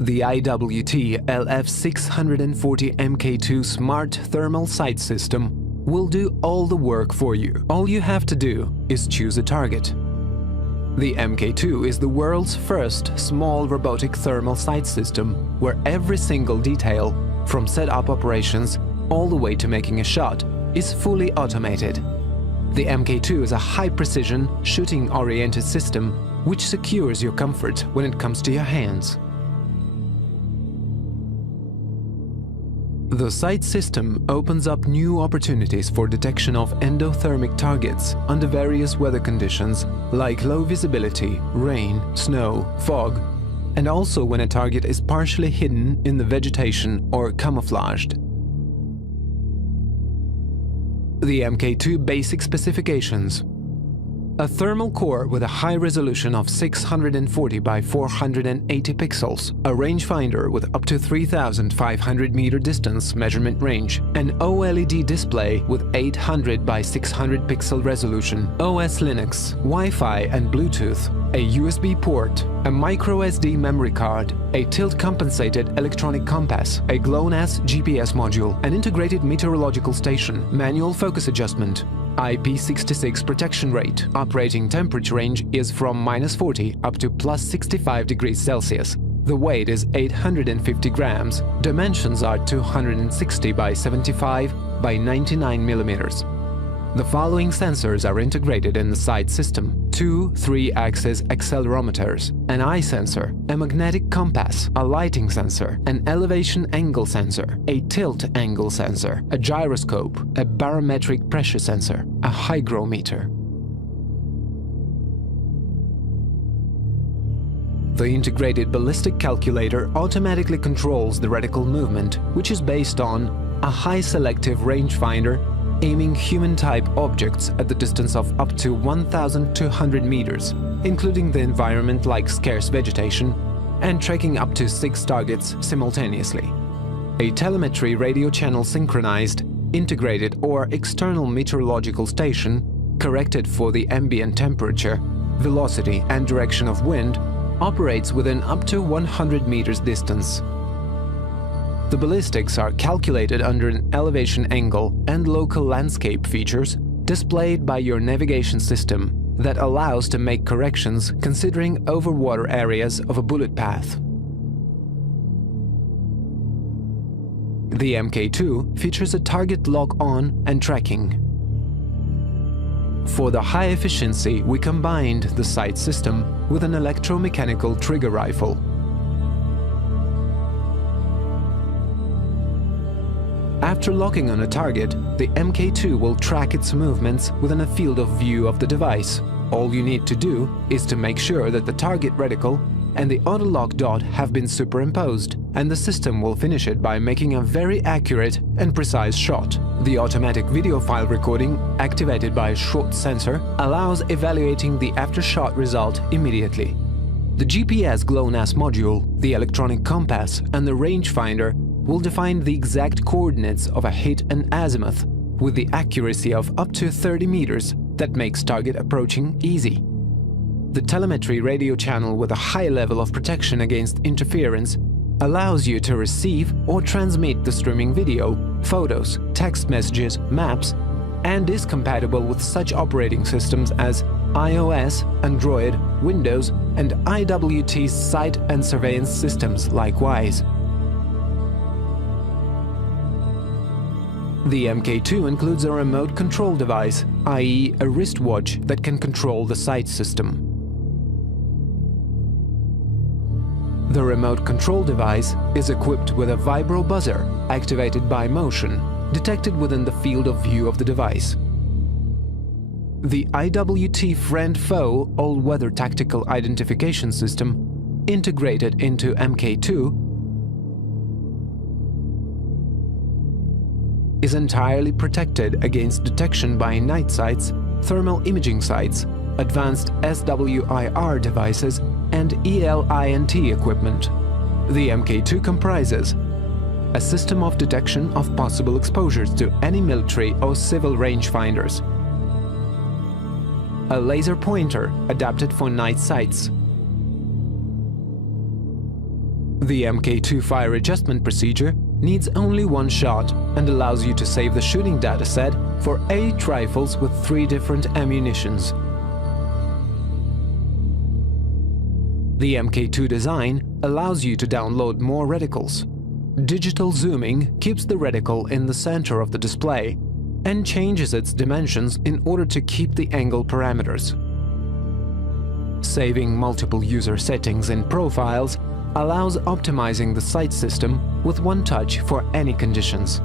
The IWT LF640 Mk2 Smart Thermal Sight System will do all the work for you. All you have to do is choose a target. The Mk2 is the world's first small robotic thermal sight system where every single detail, from set-up operations all the way to making a shot, is fully automated. The Mk2 is a high-precision, shooting-oriented system which secures your comfort when it comes to your hands. The sight system opens up new opportunities for detection of endothermic targets under various weather conditions like low visibility, rain, snow, fog, and also when a target is partially hidden in the vegetation or camouflaged. The Mk2 basic specifications: a thermal core with a high resolution of 640 by 480 pixels, a rangefinder with up to 3,500 meter distance measurement range, an OLED display with 800 by 600 pixel resolution, OS Linux, Wi-Fi and Bluetooth, a USB port, a microSD memory card, a tilt-compensated electronic compass, a GLONASS GPS module, an integrated meteorological station, manual focus adjustment, IP66 protection rate. Operating temperature range is from -40 up to +65 degrees Celsius. The weight is 850 grams. Dimensions are 260 by 75 by 99 millimeters. The following sensors are integrated in the sight system: two 3-axis accelerometers, an eye sensor, a magnetic compass, a lighting sensor, an elevation angle sensor, a tilt angle sensor, a gyroscope, a barometric pressure sensor, a hygrometer. The integrated ballistic calculator automatically controls the reticle movement, which is based on a high selective rangefinder aiming human-type objects at the distance of up to 1,200 meters, including the environment like scarce vegetation, and tracking up to 6 targets simultaneously. A telemetry radio channel synchronized, integrated or external meteorological station, corrected for the ambient temperature, velocity and direction of wind, operates within up to 100 meters distance. The ballistics are calculated under an elevation angle and local landscape features displayed by your navigation system that allows to make corrections considering overwater areas of a bullet path. The Mk2 features a target lock-on and tracking. For the high efficiency, we combined the sight system with an electromechanical trigger rifle. After locking on a target, the Mk2 will track its movements within a field of view of the device. All you need to do is to make sure that the target reticle and the auto-lock dot have been superimposed, and the system will finish it by making a very accurate and precise shot. The automatic video file recording, activated by a shot sensor, allows evaluating the after-shot result immediately. The GPS GLONASS module, the electronic compass and the rangefinder will define the exact coordinates of a hit and azimuth with the accuracy of up to 30 meters that makes target approaching easy. The telemetry radio channel with a high level of protection against interference allows you to receive or transmit the streaming video, photos, text messages, maps, and is compatible with such operating systems as iOS, Android, Windows, and IWT sight and surveillance systems likewise. The Mk2 includes a remote control device, i.e. a wristwatch that can control the sight system. The remote control device is equipped with a vibro buzzer activated by motion, detected within the field of view of the device. The IWT Friend-Foe all-weather tactical identification system, integrated into Mk2, is entirely protected against detection by night sights, thermal imaging sights, advanced SWIR devices, and ELINT equipment. The Mk2 comprises a system of detection of possible exposures to any military or civil rangefinders, a laser pointer adapted for night sights, The Mk2 fire adjustment procedure needs only one shot and allows you to save the shooting dataset for 8 rifles with 3 different ammunitions. The Mk2 design allows you to download more reticles. Digital zooming keeps the reticle in the center of the display and changes its dimensions in order to keep the angle parameters. Saving multiple user settings in profiles allows optimizing the sight system with one touch for any conditions.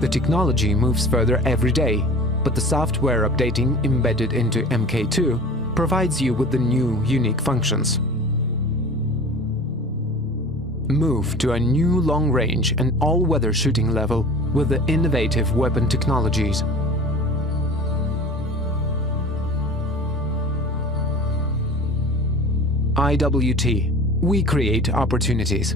The technology moves further every day, but the software updating embedded into Mk2 provides you with the new, unique functions. Move to a new long-range and all-weather shooting level with the innovative weapon technologies. IWT. We create opportunities.